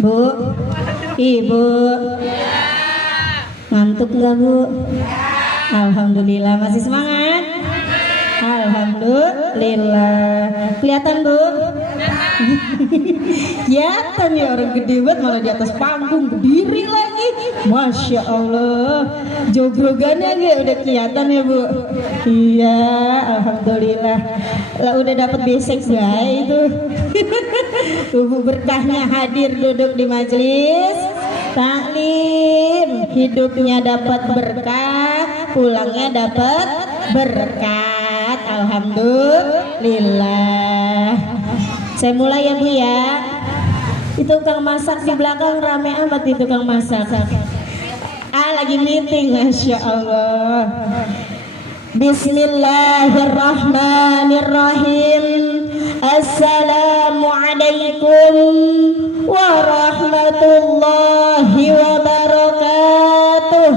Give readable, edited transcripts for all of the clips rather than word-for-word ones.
Bu, Ibu, ngantuk nggak Bu? Alhamdulillah, masih semangat? Alhamdulillah. Kelihatan Bu? Kelihatan ya, orang gede banget malah di atas panggung berdiri lagi. Masya Allah, jogrogannya gak udah kelihatan ya Bu? Iya, alhamdulillah. Lah udah dapat basic guys itu. Tubuh berkahnya hadir duduk di majelis taklim, hidupnya dapat berkah, pulangnya dapat berkat. Alhamdulillah. Saya mulai ya Bu ya. Itu tukang masak di belakang rame amat itu tukang masak. Lagi meeting, Masya Allah. Bismillahirrahmanirrahim. Assalamualaikum warahmatullahi wabarakatuh.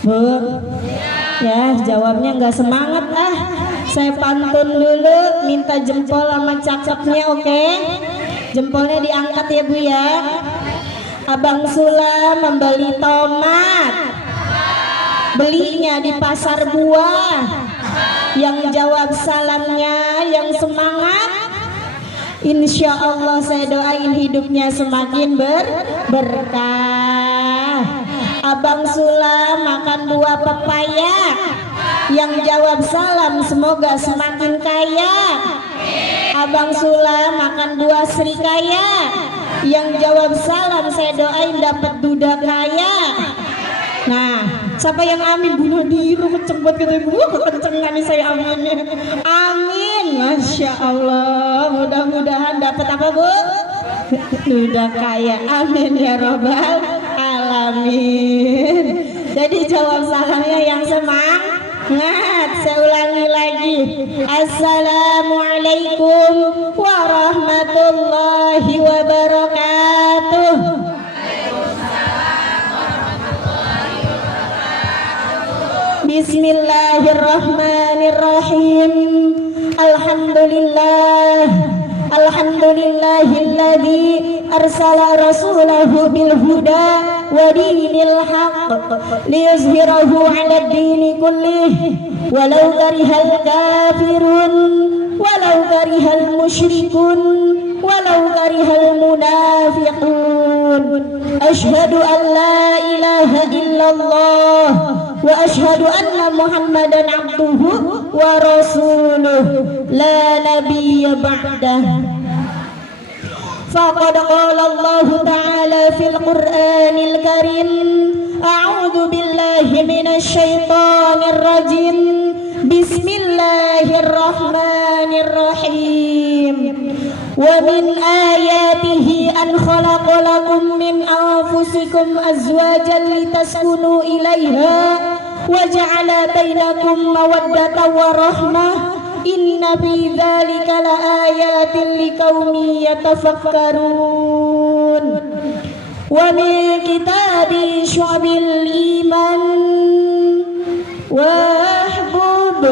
Bu, ya jawabnya nggak semangat Saya pantun dulu, minta jempol sama cakepnya, oke? Jempolnya diangkat ya Bu ya. Abang Sula membeli tomat, belinya di pasar buah. Yang jawab salamnya yang semangat, insya Allah saya doain hidupnya semakin berkah. Abang Sula makan buah pepaya, yang jawab salam semoga semakin kaya. Abang Sula makan buah serikaya, yang jawab salam saya doain dapat duda kaya. Nah, siapa yang amin? Bunuh diri kenceng banget gitu Bu, kekencengan nih saya aminnya. Amin, Masya Allah. Mudah-mudahan dapat apa Bu? Duda kaya. Amin ya Rabbal alamin. Jadi jawab salamnya yang semangat. Saya ulangi lagi. Assalamualaikum warahmatullahi wabarakatuh. Bismillahirrahmanirrahim. Alhamdulillah. Alhamdulillahilladzi arsala rasulahu bil huda wa dinil haqq liyuzhirahu 'ala ad-dini kullih walau karihal kafirun walau karihal musyrikun walau karihal munafiqun. Asyhadu an la ilaha illallah wa asyhadu anna Muhammadan abduhu wa rasuluh la nabiyya ba'dah. Faqad qala Allah ta'ala fil Qur'anil Karim, a'udzu billahi minasy syaithanir rajim. Bismillahirrahmanirrahim. Wa min ayatihi an khalaqa lakum min anfusikum azwajan litaskunu ilaiha wa ja'ala bainakum mawaddatan wa rahmah. Inna fi dzalika laayatin liqaumin yatafakkarun. Wa min kitabi syu'abil iman wahbub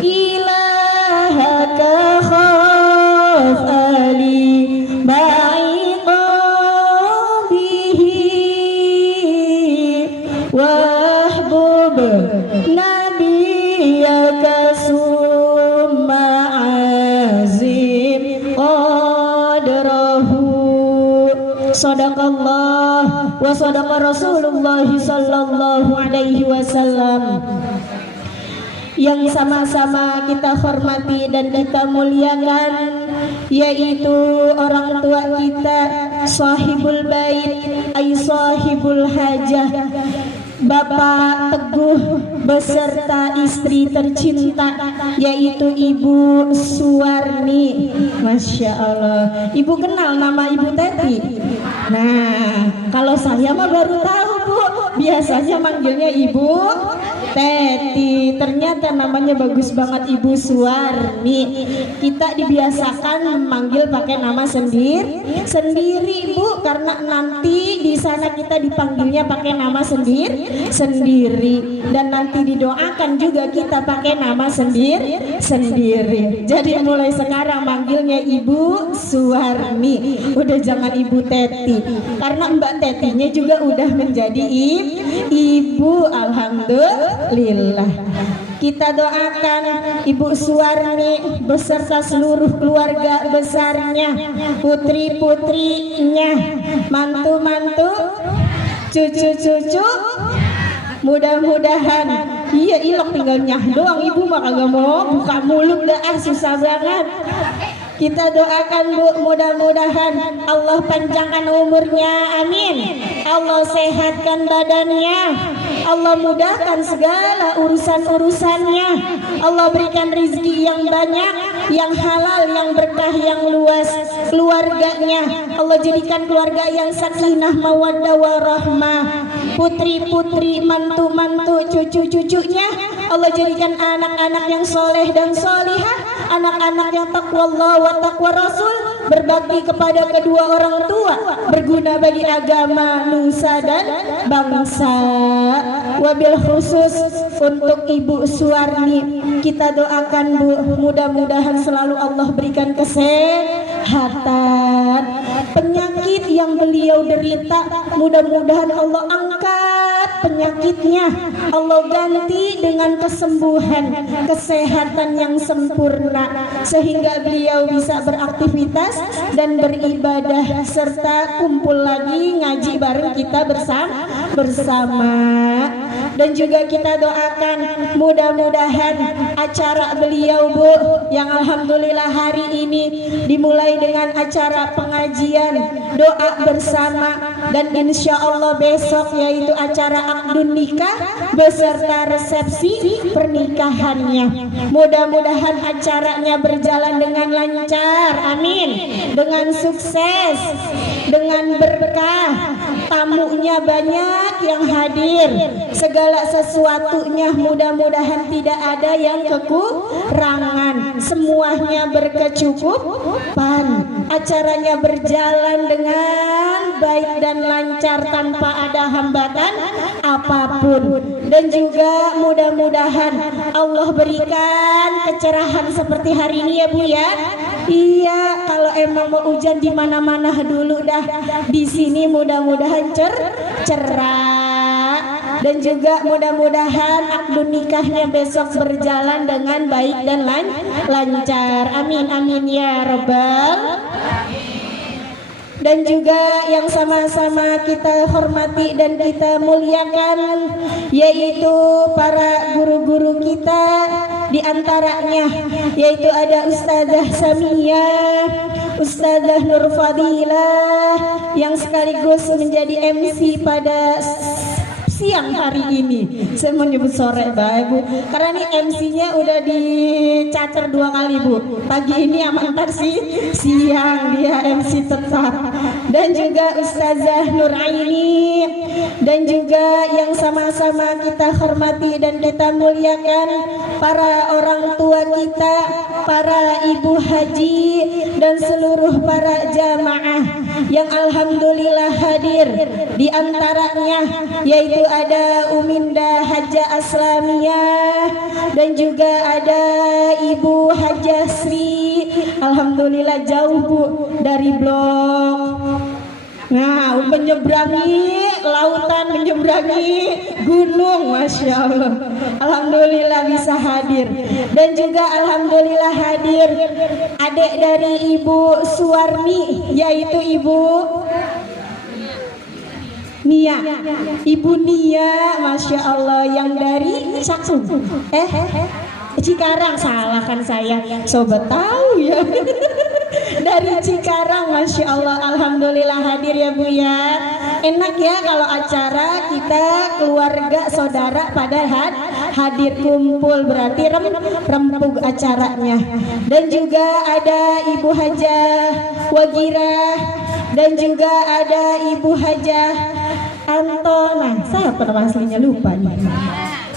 ilahaka khaf ali ma'i qabihi wahbub nabiyaka summa azim qadrahu. Sadaqallah wa sadaqa Rasulullah sallallahu alaihi wasallam. Yang sama-sama kita hormati dan kita muliakan, yaitu orang tua kita, sahibul bait, ay sahibul hajah, Bapak Teguh beserta istri tercinta, yaitu Ibu Suwarni. Masya Allah. Ibu kenal nama Ibu Teti? Nah, kalau saya mah baru tahu Bu. Biasanya manggilnya Ibu Teti. Ternyata namanya bagus banget, Ibu Suwarni. Kita dibiasakan memanggil pakai nama sendiri Bu, karena nanti di sana kita dipanggilnya pakai nama sendiri dan nanti didoakan juga kita pakai nama sendiri. Jadi mulai sekarang manggilnya Ibu Suwarni, udah jangan Ibu Teti, karena Mbak Tetinya juga udah menjadi ibu. Alhamdulillah. Kita doakan Ibu Suwarni beserta seluruh keluarga besarnya, putri-putrinya, mantu-mantu, cucu-cucu. Mudah-mudahan, iya ilok tinggal nyah doang, ibu mah kagak mau buka mulut dah, susah banget. Kita doakan Bu, mudah-mudahan Allah panjangkan umurnya, amin. Allah sehatkan badannya, Allah mudahkan segala urusan-urusannya, Allah berikan rezeki yang banyak, yang halal, yang berkah, yang luas. Keluarganya Allah jadikan keluarga yang sakinah mawaddah warahmah. Putri-putri, mantu-mantu, cucu-cucunya Allah jadikan anak-anak yang soleh dan solihah, anak-anak yang taqwa Allah wa taqwa Rasul, berbakti kepada kedua orang tua, berguna bagi agama, nusa dan bangsa. Wabil khusus untuk Ibu Suwarni, kita doakan Bu, mudah-mudahan selalu Allah berikan kesehatan. Penyakit yang beliau derita, mudah-mudahan Allah angkat penyakitnya, Allah ganti dengan kesembuhan, kesehatan yang sempurna, sehingga beliau bisa beraktivitas dan beribadah serta kumpul lagi ngaji bareng kita bersama. Dan juga kita doakan mudah-mudahan acara beliau Bu, yang alhamdulillah hari ini dimulai dengan acara pengajian doa bersama, dan insya Allah besok yaitu acara akdun nikah beserta resepsi pernikahannya. Mudah-mudahan acaranya berjalan dengan lancar, amin, dengan sukses, dengan berkah, tamunya banyak yang hadir, segala sesuatunya mudah-mudahan tidak ada yang kekurangan, semuanya berkecukupan, acaranya berjalan dengan baik dan lancar tanpa ada hambatan apapun. Dan juga mudah-mudahan Allah berikan kecerahan seperti hari ini ya Bu ya. Iya, kalau emang mau hujan di mana-mana dulu dah, di sini mudah-mudahan cerah. Dan juga mudah-mudahan akdun nikahnya besok berjalan dengan baik dan lancar. Amin amin ya rabbal. Dan juga yang sama-sama kita hormati dan kita muliakan, yaitu para guru-guru kita, diantaranya yaitu ada Ustazah Samiyah, Ustazah Nur Fadilah, yang sekaligus menjadi MC pada siang hari ini. Saya mau nyebut sore Bu, karena ini MC-nya udah dicacer 2 kali Bu. Pagi ini sama ntar siang dia MC tetap. Dan juga Ustazah Nur Aini, dan juga yang sama-sama kita hormati dan kita muliakan para orang tua kita, para ibu haji dan seluruh para jamaah yang alhamdulillah hadir. Di antaranya yaitu ada Uminda Haja Aslamiyah, dan juga ada Ibu Haja Sri, alhamdulillah jauh Bu dari blok. Nah, menyeberangi lautan, menyeberangi gunung, Masya Allah. Alhamdulillah bisa hadir. Dan juga alhamdulillah hadir adik dari Ibu Suwarni, yaitu Ibu Nia, Ibu Nia, Masya Allah, yang dari Cakung, Cikarang, salah kan saya, sobat tahu ya. Dari Cikarang, Masya Allah, alhamdulillah hadir ya Bu ya. Enak ya kalau acara kita keluarga saudara pada hadir kumpul, berarti rempuk acaranya. Dan juga ada Ibu Hajah Wagira, dan juga ada Ibu Hajah Antona. Saya nama aslinya lupa nih.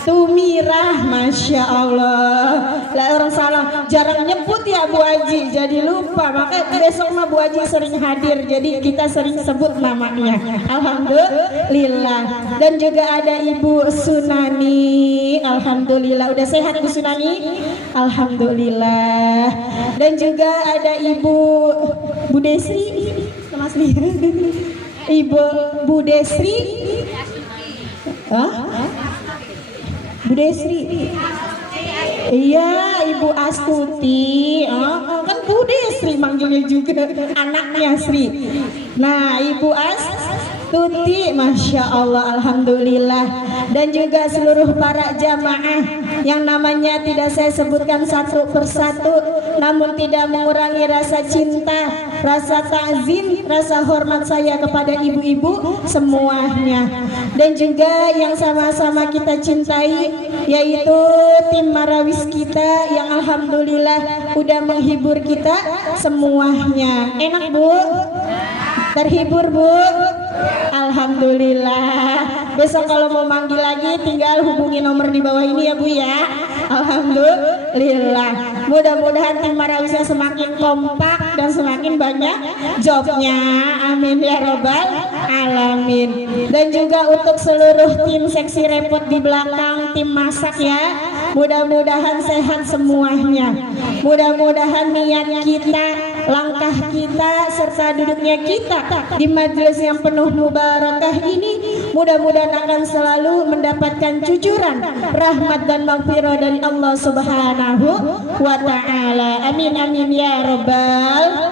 Tumirah, Masya Allah. Lah orang salah jarang nyebut ya Bu Haji, jadi lupa. Makanya besok mah Bu Haji sering hadir, jadi kita sering sebut namanya. Alhamdulillah. Dan juga ada Ibu Sunani. Alhamdulillah. Udah sehat Bu Sunani? Alhamdulillah. Dan juga ada Ibu Bu Desri. Mas Ibu Bu Desri. Bu Desri. Iya, Ibu Astuti. Kan Bu Desri manggilnya juga, anaknya Sri. Nah, Ibu Astuti, Masya Allah, Alhamdulillah. Dan juga seluruh para jamaah yang namanya tidak saya sebutkan satu persatu, namun tidak mengurangi rasa cinta, rasa takzim, rasa hormat saya kepada ibu-ibu semuanya. Dan juga yang sama-sama kita cintai, yaitu tim Marawis kita yang alhamdulillah udah menghibur kita semuanya. Enak Bu? Terhibur Bu? Alhamdulillah. Besok kalau mau manggil lagi tinggal hubungi nomor di bawah ini ya Bu ya. Alhamdulillah. Mudah-mudahan tim Marawisnya semakin kompak dan semakin banyak jobnya. Amin ya robbal alamin. Dan juga untuk seluruh tim seksi repot di belakang, tim masak ya, mudah-mudahan sehat semuanya. Mudah-mudahan niat kita, langkah kita, serta duduknya kita di majelis yang penuh mubarakah ini mudah-mudahan akan selalu mendapatkan cucuran rahmat dan maghfirah dari Allah Subhanahu wa ta'ala. Amin amin ya robbal.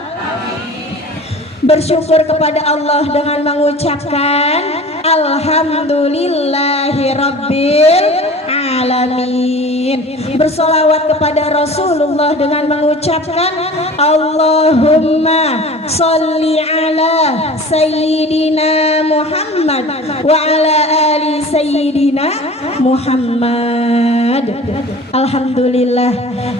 Bersyukur kepada Allah dengan mengucapkan alhamdulillahi rabbil alamin. Bersolawat kepada Rasulullah dengan mengucapkan Allahumma sholli ala sayyidina Muhammad wa ala ali sayyidina Muhammad. Alhamdulillah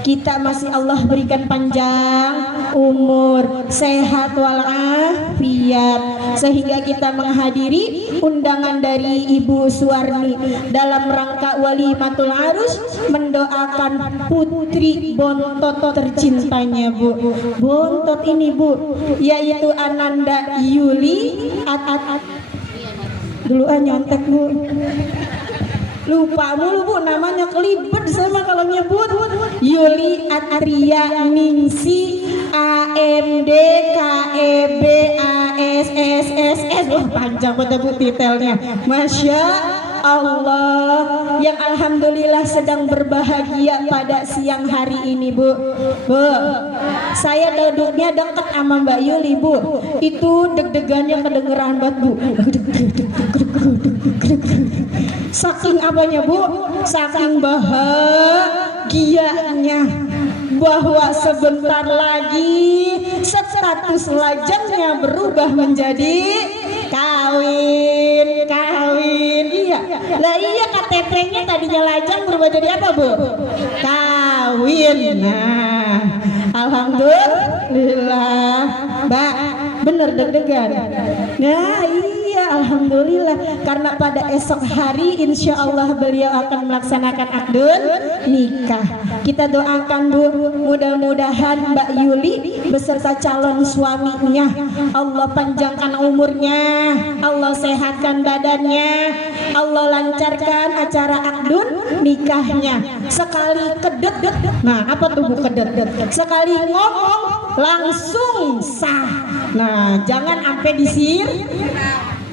kita masih Allah berikan panjang umur, sehat walafiat, sehingga kita menghadiri undangan dari Ibu Suwarni dalam rangka walimatul arus mendoakan putri bontot tercintanya Bu. Bontot ini Bu, yaitu Ananda Yuli dulu nyontek Bu, lupa mulu Bu namanya, kelibet sama kalau nyebut. Yuli Atria Ningsi AMD KEB ASSSS. Panjang banget Bu titelnya, Masya Allah, yang alhamdulillah sedang berbahagia pada siang hari ini Bu. Saya duduknya dekat sama Mbak Yuli Bu, itu deg-degannya kedengeran banget Bu. Saking apanya Bu? Saking bahagianya bahwa sebentar lagi status lajangnya berubah menjadi kawin. Iya. Lah iya, KTP-nya tadinya lajang berubah jadi apa Bu? Kawin. Nah, alhamdulillah Mbak, bener deg-degan. Nah iya, alhamdulillah, karena pada esok hari insya Allah beliau akan melaksanakan akad nikah. Kita doakan Bu, mudah-mudahan Mbak Yuli beserta calon suaminya Allah panjangkan umurnya, Allah sehatkan badannya, Allah lancarkan acara akad nikahnya. Sekali kedet, nah apa tuh Bu kedet? Sekali ngomong langsung sah. Nah jangan sampai disir.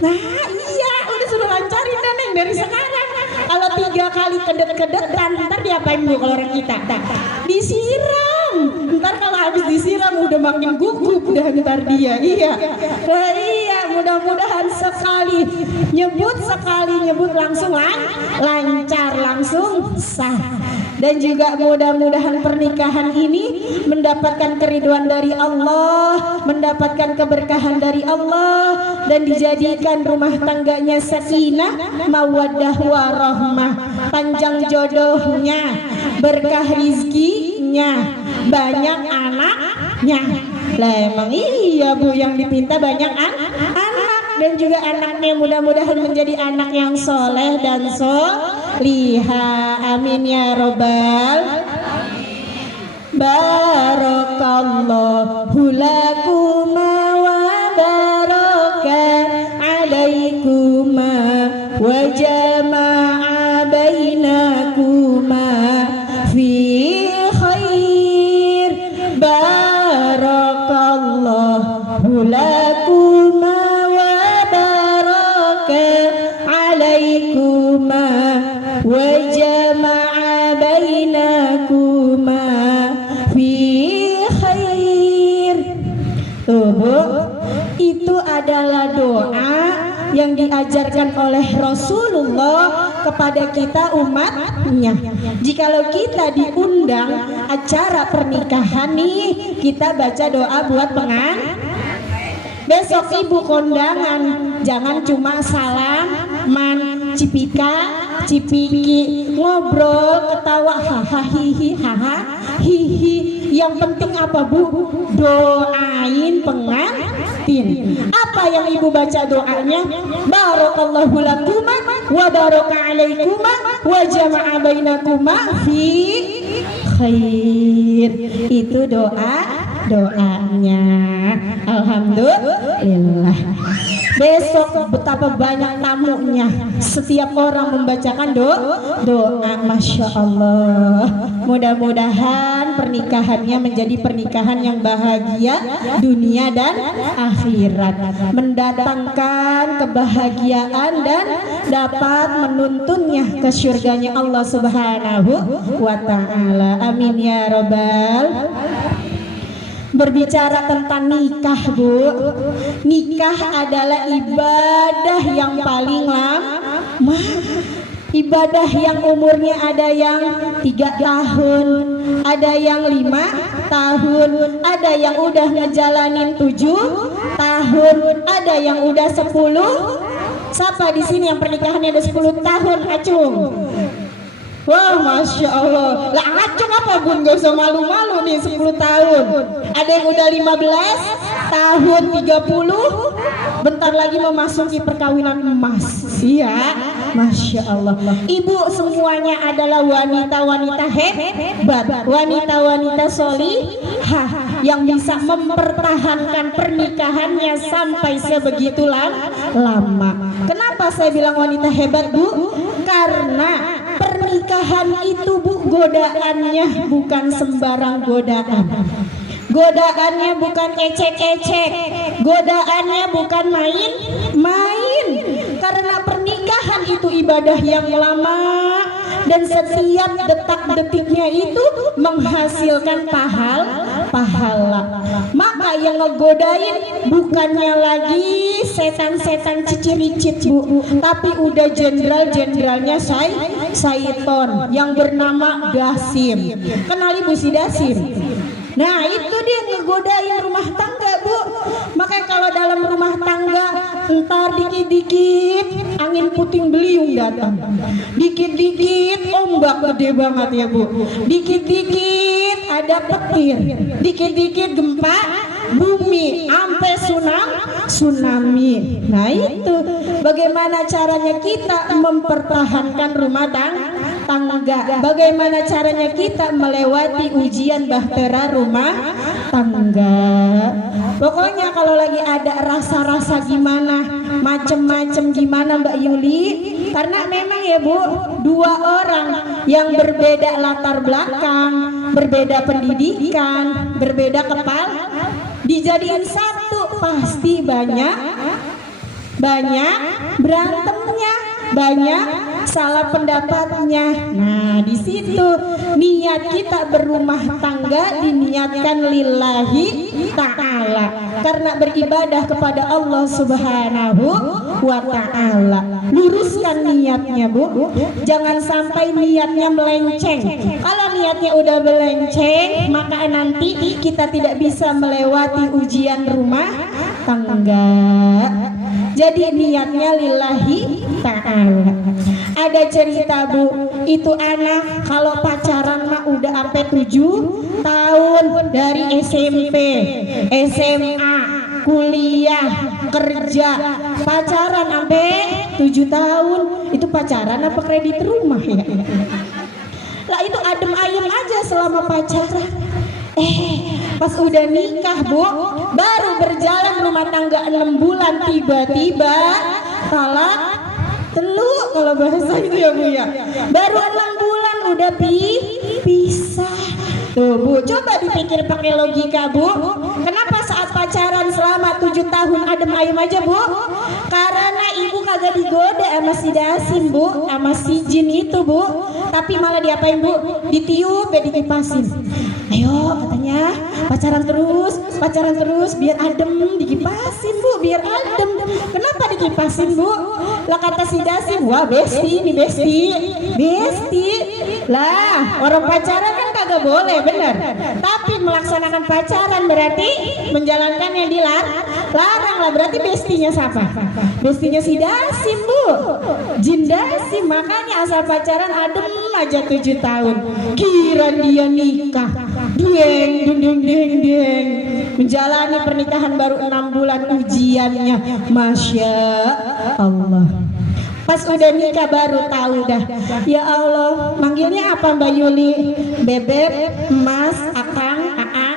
Nah iya, udah sudah lancarin Neneng dari sekarang. Kalau 3 kali kedet-kedet, ntar diapain Bu kalau orang kita? Disiram. Ntar kalau habis disiram udah makin gugup dah ntar dia. Iya. Nah, iya, mudah-mudahan sekali nyebut langsung lancar, langsung sah. Dan juga mudah-mudahan pernikahan ini mendapatkan keriduan dari Allah, mendapatkan keberkahan dari Allah, dan dijadikan rumah tangganya sakinah, mawaddah warahmah, panjang jodohnya, berkah rizkinya, banyak anaknya. Lah emang iya Bu yang dipinta banyak anak, dan juga anaknya mudah-mudahan menjadi anak yang soleh dan liha. Amin ya robbal. Barakallahu lakuma wa baraka alaikuma wa jama'a bainakuma fi khair. Barakallahu lakuma wa baraka alaikuma wa jama'a bainakuma fi khair. Tuh Bu, itu adalah doa yang diajarkan oleh Rasulullah kepada kita umatnya. Jikalau kita diundang acara pernikahan nih, kita baca doa buat besok ibu kondangan, jangan cuma salaman, cipika, cipiki, ngobrol, ketawa, haha, hihi, haha, hihi. Yang penting apa Bu? Doain pengantin. Apa yang ibu baca doanya? Barakallahu lakuma wa baraka alaikuma wa jama'a bainakuma fi khair. Itu doanya. Alhamdulillah. Besok betapa banyak tamunya. Setiap orang membacakan doa. Masya Allah. Mudah-mudahan pernikahannya menjadi pernikahan yang bahagia dunia dan akhirat, mendatangkan kebahagiaan dan dapat menuntunnya ke surganya Allah Subhanahu wa ta'ala. Amin ya robbal. Berbicara tentang nikah Bu, nikah adalah ibadah yang paling lama, ibadah yang umurnya ada yang 3 tahun, ada yang 5 tahun, ada yang udah ngejalanin 7 tahun, ada yang udah 10. Siapa di sini yang pernikahannya ada 10 tahun? Acung. Wah, Masya Allah. Lah Acung apa Bun? Gak usah malu-malu nih, 10 tahun. Ada yang udah 15 tahun, 30. Bentar lagi memasuki perkawinan emas. Iya, Masya Allah. Ibu semuanya adalah wanita-wanita hebat, wanita-wanita solihah yang bisa mempertahankan pernikahannya sampai sebegitu lama. Kenapa saya bilang wanita hebat Bu? Karena pernikahan itu Bu, godaannya bukan sembarang godaan. Godaannya bukan ecek-ecek, godaannya bukan main-main. Karena pernikahan itu ibadah yang lama dan setiap detak-detiknya itu menghasilkan pahala. Maka yang ngegodain bukannya lagi setan-setan ciciricit Bu, tapi udah jenderal-jenderalnya Syaiton yang bernama Dasim. Kenal Ibu si Dasim? Nah itu dia ngegodain rumah tangga Bu. Makanya kalau dalam rumah tangga entar dikit-dikit angin puting beliung datang, dikit-dikit ombak gede banget ya Bu, dikit-dikit ada petir, dikit-dikit gempa bumi, ampe tsunami. Nah itu bagaimana caranya kita mempertahankan rumah tangga, bagaimana caranya kita melewati ujian bahtera rumah tangga. Pokoknya kalau lagi ada rasa-rasa gimana, macem-macem gimana Mbak Yuli, karena memang ya Bu, 2 orang yang berbeda latar belakang, berbeda pendidikan, berbeda kepala, dijadiin satu pasti banyak berantemnya, banyak salah pendapatnya. Nah di situ niat kita berumah tangga diniatkan lillahi ta'ala, karena beribadah kepada Allah Subhanahu wa ta'ala. Luruskan niatnya Bu, jangan sampai niatnya melenceng. Kalau niatnya udah melenceng, maka nanti kita tidak bisa melewati ujian rumah tangga. Jadi niatnya lillahi ta'ala. Ada cerita Bu, itu anak kalau pacaran mah udah sampai 7 tahun, dari SMP, SMA, kuliah, kerja, pacaran sampai 7 tahun itu pacaran apa kredit rumah ya? Lah itu adem ayem aja selama pacaran. Pas udah nikah Bu, baru berjalan rumah tangga 6 bulan tiba-tiba talak telu kalau bahasa itu ya Bu ya. Baru 6 bulan udah pisah. Tuh Bu, coba dipikir pakai logika Bu. Kenapa saat pacaran selama 7 tahun adem ayem aja Bu? Karena ibu kagak digoda sama si Dasim Bu, sama si jin itu Bu. Tapi malah diapain Bu? Ditiup, dikipasin. Ayo katanya pacaran terus biar adem, dikipasin Bu, biar adem. Kenapa dikipasin Bu? Lah kata si Dasim, wah besti nih besti. Lah orang pacaran kan kagak boleh bener. Tapi melaksanakan pacaran berarti menjalankan yang dilarang lah. Berarti bestinya siapa? Bestinya si Dasim Bu, jin Dasim. Makanya asal pacaran adem aja 7 tahun. Kira dia nikah, deng, menjalani pernikahan baru 6 bulan ujiannya, Masya Allah. Pas udah nikah baru tahu dah. Ya Allah, manggilnya apa Mbak Yuli? Bebek, Mas, Akang, Aa,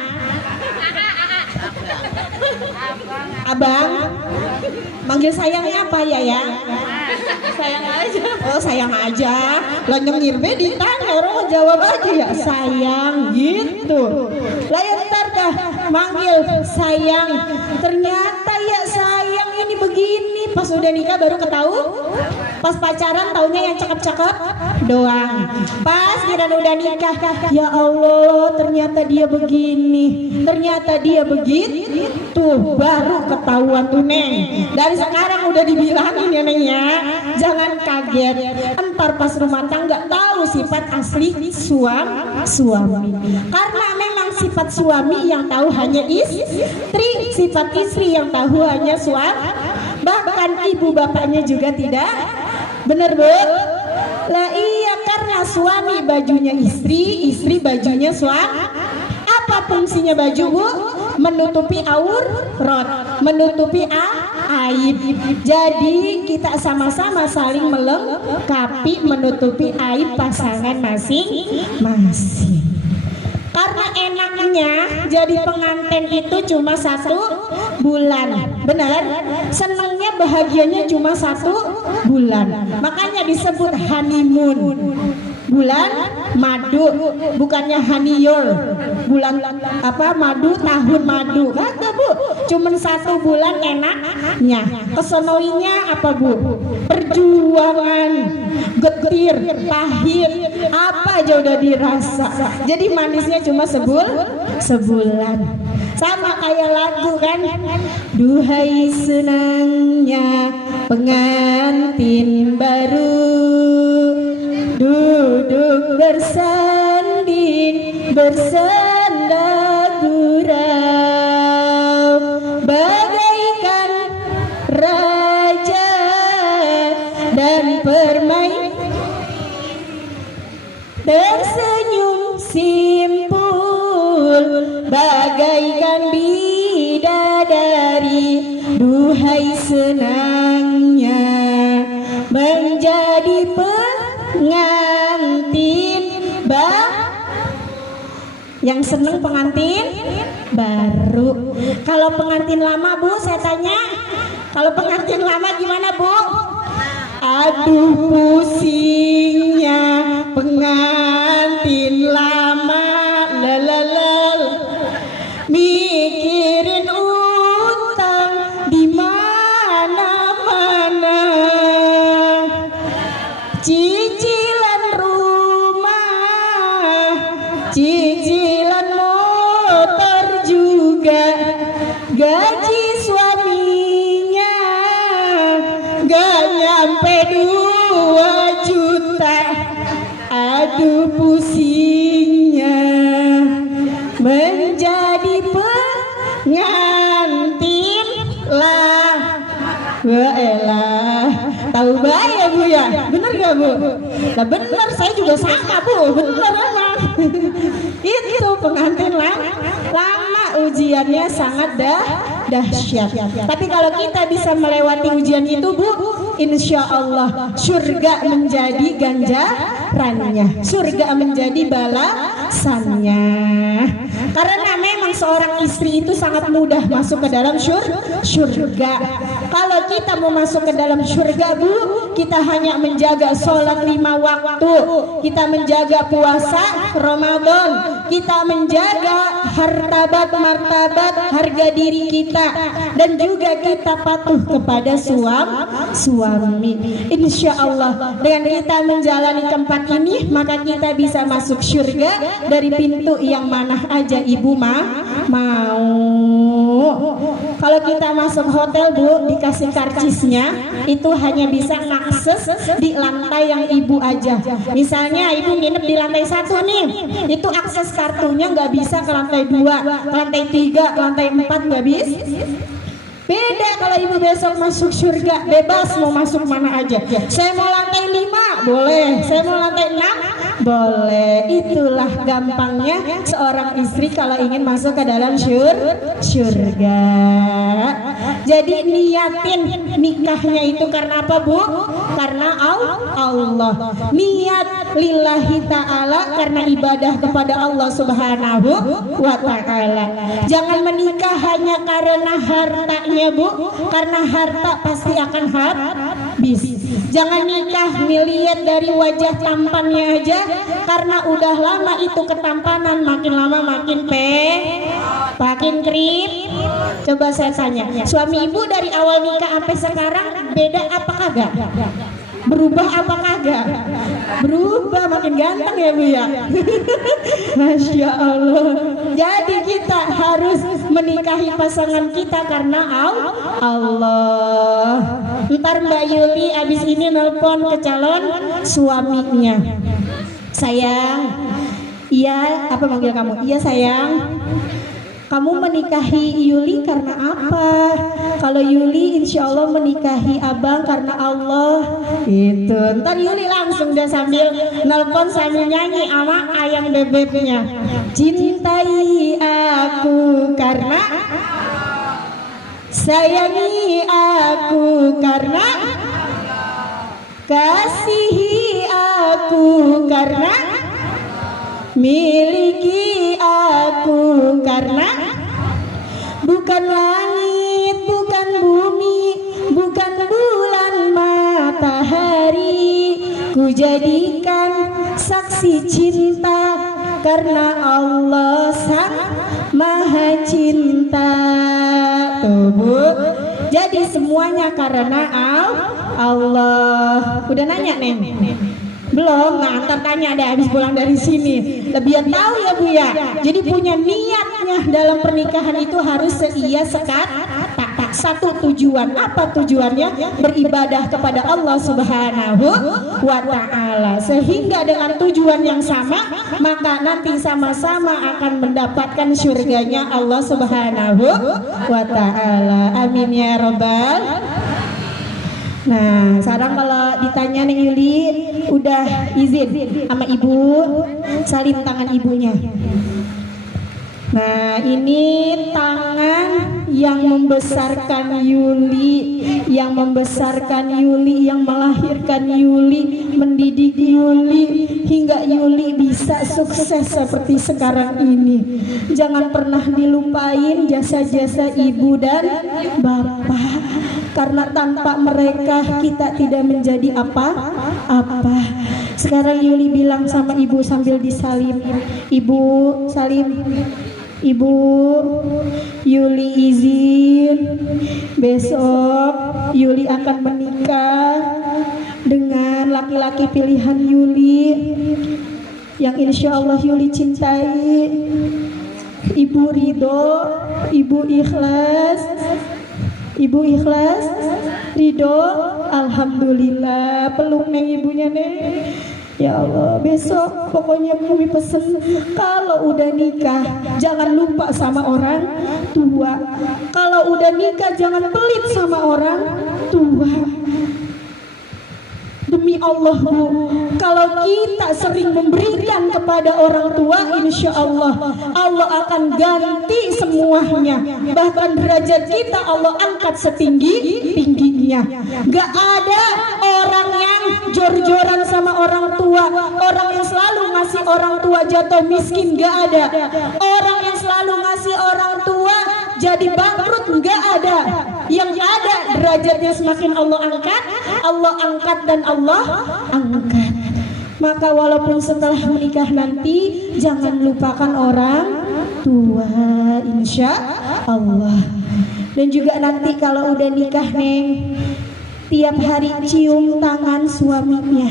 Abang. Manggil sayangnya apa ya? Sayang aja. Oh sayang aja. Lah nyengir be ditanya orang jawab aja ya sayang gitu. Lah ya ntar dah manggil sayang. Ternyata ya sayang ini begini. Pas udah nikah baru ketahu. Pas pacaran taunya yang cakep-cakep doang. Pas kira udah nikah, ya Allah ternyata dia begini, ternyata dia begitu. Tuh baru ketahuan tuh Neng. Dari sekarang udah dibilangin ya Neng ya, jangan kaget. Entar pas rumah tangga tahu sifat asli suami. Karena memang sifat suami yang tahu hanya istri, sifat istri yang tahu hanya suami. Bahkan ibu bapaknya juga tidak. Bener Bu? Lah iya, karena suami bajunya istri, istri bajunya suami. Apa fungsinya baju Bu? Menutupi aurat, menutupi aib. Jadi kita sama-sama saling melengkapi, menutupi aib pasangan masing-masing. Karena enaknya jadi pengantin itu cuma 1 bulan, benar? Senangnya bahagianya cuma 1 bulan. Makanya disebut honeymoon. Bulan madu, bukannya honeymoon. Bulan apa? Madu, tahun madu. Kata Bu, cuma 1 bulan enaknya. Kesonoinya apa Bu? Perjuangan, getir, pahit, apa aja udah dirasa. Jadi manisnya cuma sebulan. Sama kayak lagu kan, duhai senangnya pengantin baru, duduk bersanding bersandar gurau, bagaikan raja dan permain, tersenyum simpul bagaikan bidadari. Duhai senangnya menjadi pengantin yang seneng pengantin baru. Kalau pengantin lama Bu, saya tanya, kalau pengantin lama gimana Bu? Aduh pusingnya pengantin lama, lalalal, mikirin utang di mana-mana, cicilan rumah, cicilan motor juga, gaji suaminya gak nyampe 2 juta. Aduh pusingnya menjadi pengantin lah. Wah elah, tahu baik ya Bu ya? Bener gak Bu? Nah bener, saya juga sama Bu, bener emang. Itu pengantin lama, ujiannya sangat dahsyat. Tapi kalau kita bisa melewati ujian itu Bu, insya Allah surga menjadi ganjarannya, surga menjadi balasannya. Karena memang seorang istri itu sangat mudah masuk ke dalam surga. Kalau kita mau masuk ke dalam surga, Bu, kita hanya menjaga sholat 5 waktu, kita menjaga puasa Ramadan, kita menjaga hartabat martabat harga diri kita, dan juga kita patuh kepada suami. Insya Allah dengan kita menjalani keempat ini, maka kita bisa masuk surga dari pintu yang mana aja ibu mau. Kalau kita masuk hotel, Bu, dikasih karcisnya, itu hanya bisa akses di lantai yang ibu aja. Misalnya ibu nginep di lantai 1 nih, itu akses kartunya nggak bisa ke lantai 2, lantai 3, lantai 4 nggak bisa. Beda kalau ibu besok masuk surga, bebas mau masuk mana aja. Saya mau lantai 5, boleh. Saya mau lantai 6, boleh. Itulah gampangnya seorang istri kalau ingin masuk ke dalam surga. Jadi niatin nikahnya itu karena apa, Bu? Karena Allah. Niat lillahi ta'ala, karena ibadah kepada Allah subhanahu wa ta'ala. Jangan menikah hanya karena hartanya, Bu, karena harta pasti akan habis. Jangan nikah ngeliat dari wajah tampannya aja, karena udah lama itu ketampanan makin lama makin makin krip. Coba saya tanya, suami ibu dari awal nikah sampai sekarang beda apa kagak? Berubah apa kagak? Berubah, makin ganteng ya, Bu ya. Masya Allah. Jadi kita harus menikahi pasangan kita karena Allah. Ntar Mbak Yuli abis ini nelpon ke calon suaminya. Sayang, iya, apa manggil kamu? Iya sayang, kamu menikahi Yuli karena apa? Kalau Yuli insya Allah menikahi abang karena Allah. Itu ntar Yuli langsung dia sambil nelpon sambil nyanyi sama ayam bebeknya. Cintai aku karena, sayangi aku karena, kasihi aku karena, miliki aku karena, bukan langit, bukan bumi, bukan bulan matahari, ku jadikan saksi cinta karena Allah sang maha cinta. Tuh, Bu, jadi semuanya karena Allah. Udah nanya, Neng? Belum, nah ntar tanya deh habis pulang dari sini. Lebih tahu ya, Bu ya. Jadi punya niatnya dalam pernikahan itu harus seia sekat satu tujuan. Apa tujuannya? Beribadah kepada Allah Subhanahu wa ta'ala. Sehingga dengan tujuan yang sama, maka nanti sama-sama akan mendapatkan surganya Allah Subhanahu wa ta'ala. Amin ya robbal. Nah, sekarang kalau ditanya Neng Yuli, udah izin sama ibu, salim tangan ibunya. Nah, ini tangan yang membesarkan Yuli, yang membesarkan Yuli, yang melahirkan Yuli, mendidik Yuli hingga Yuli bisa sukses seperti sekarang ini. Jangan pernah dilupain jasa-jasa ibu dan bapak, karena tanpa mereka kita tidak menjadi apa-apa. Sekarang Yuli bilang sama ibu sambil disalim, ibu salim. Ibu, Yuli izin besok Yuli akan menikah dengan laki-laki pilihan Yuli yang insya Allah Yuli cintai. Ibu ridho, ibu ikhlas, ibu ikhlas, ridho, alhamdulillah. Peluk Neng ibunya, Neng. Ya Allah, besok pokoknya Bumi pesen kalau udah nikah jangan lupa sama orang tua. Kalau udah nikah jangan pelit sama orang tua. Demi Allah Bu, kalau kita sering memberikan kepada orang tua, insya Allah Allah akan ganti semuanya. Bahkan derajat kita Allah angkat setinggi-tingginya. Gak ada orang yang jor-joran sama orang tua, orang yang selalu ngasih orang tua jatuh miskin, gak ada. Orang yang selalu ngasih orang tua jadi bangkrut, gak ada. Yang ada derajatnya semakin Allah angkat dan Allah angkat. Maka walaupun setelah menikah nanti jangan lupakan orang tua, insya Allah. Dan juga nanti kalau udah nikah Neng, tiap hari cium tangan suaminya,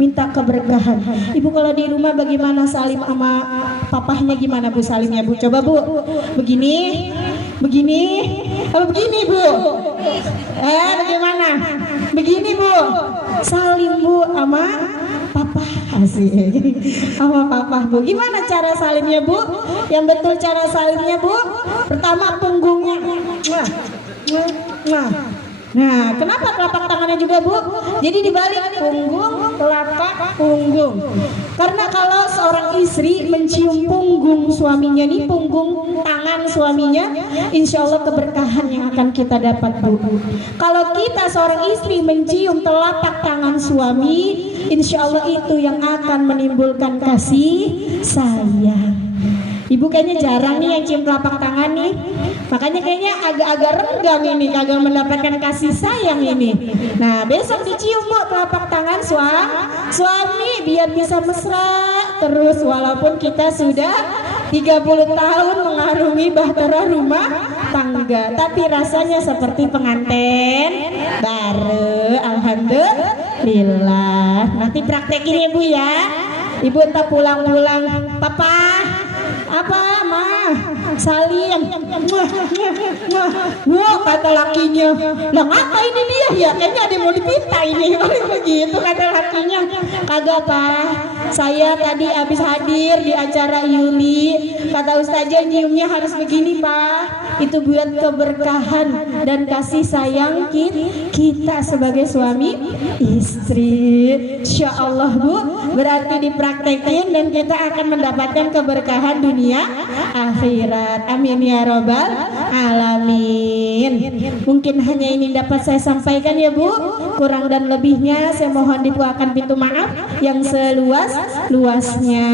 minta keberkahan. Ibu kalau di rumah bagaimana salim sama papahnya, gimana Bu salimnya Bu? Coba Bu, begini apa begini Bu? Bagaimana? Begini Bu, salim Bu sama papa, asik sama papa Bu. Gimana cara salimnya Bu? Yang betul cara salimnya Bu, pertama punggungnya. Nah, kenapa telapak tangannya juga Bu? Jadi dibalik, punggung, telapak, punggung. Karena kalau seorang istri mencium punggung suaminya nih, punggung tangan suaminya, insya Allah keberkahan yang akan kita dapat Bu. Kalau kita seorang istri mencium telapak tangan suami, insya Allah itu yang akan menimbulkan kasih sayang. Ibu kayaknya jarang nih yang cium telapak tangan nih, makanya kayaknya agak-agak renggang ini, kagak mendapatkan kasih sayang ini. Nah besok dicium Bu telapak tangan suami biar bisa mesra terus, walaupun kita sudah 30 tahun mengarungi bahtera rumah tangga, tapi rasanya seperti pengantin baru. Alhamdulillah. Nanti praktekin ya Bu ya. Ibu entah pulang-pulang, papa apa mah salim, wah kata lakinya, lah ngapa ini dia ya, kayaknya ada yang mau dipinta ini. Begitu kata lakinya. Kagak Pak, saya tadi habis hadir di acara Yuli, kata ustazah nyiumnya harus begini Pak, itu buat keberkahan dan kasih sayang kita sebagai suami istri. Insya Allah Bu, berarti dipraktekin dan kita akan mendapatkan keberkahan dunia akhirat. Amin ya robbal alamin. Mungkin hanya ini dapat saya sampaikan ya Bu, kurang dan lebihnya saya mohon dibukakan pintu maaf yang seluas-luasnya.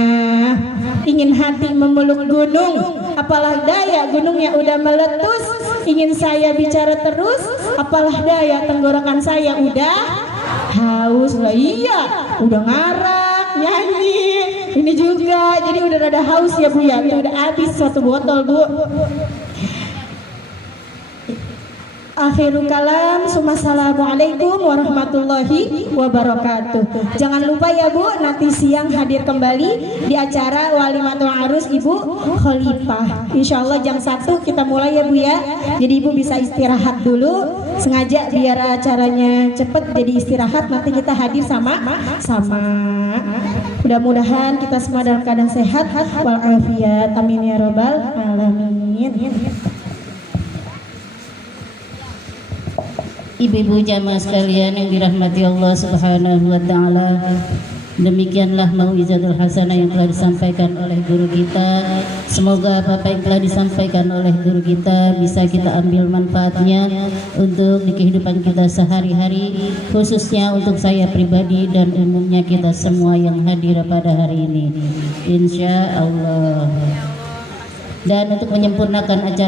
Ingin hati memeluk gunung, apalah daya gunungnya udah meletus. Ingin saya bicara terus, apalah daya tenggorokan saya udah haus lah. Iya, udah ngarak nyanyi ini juga, jadi udah rada haus ya Bu ya, udah habis satu botol Bu. Akhirul kalam, Assalamualaikum warahmatullahi wabarakatuh. Jangan lupa ya Bu, nanti siang hadir kembali di acara Walimatul Arus Ibu Khalifah. Insya Allah jam 1 kita mulai ya Bu ya. Jadi Ibu bisa istirahat dulu, sengaja biar acaranya cepet, jadi istirahat. Nanti kita hadir sama-sama. Mudah-mudahan kita semua dalam keadaan sehat walafiat. Amin ya robbal alamin. Ibu-ibu jamaah sekalian yang dirahmati Allah Subhanahu wa taala, demikianlah mau'izatul hasanah yang telah disampaikan oleh guru kita. Semoga apa yang telah disampaikan oleh guru kita bisa kita ambil manfaatnya untuk di kehidupan kita sehari-hari, khususnya untuk saya pribadi dan umumnya kita semua yang hadir pada hari ini, insya Allah. Dan untuk menyempurnakan acara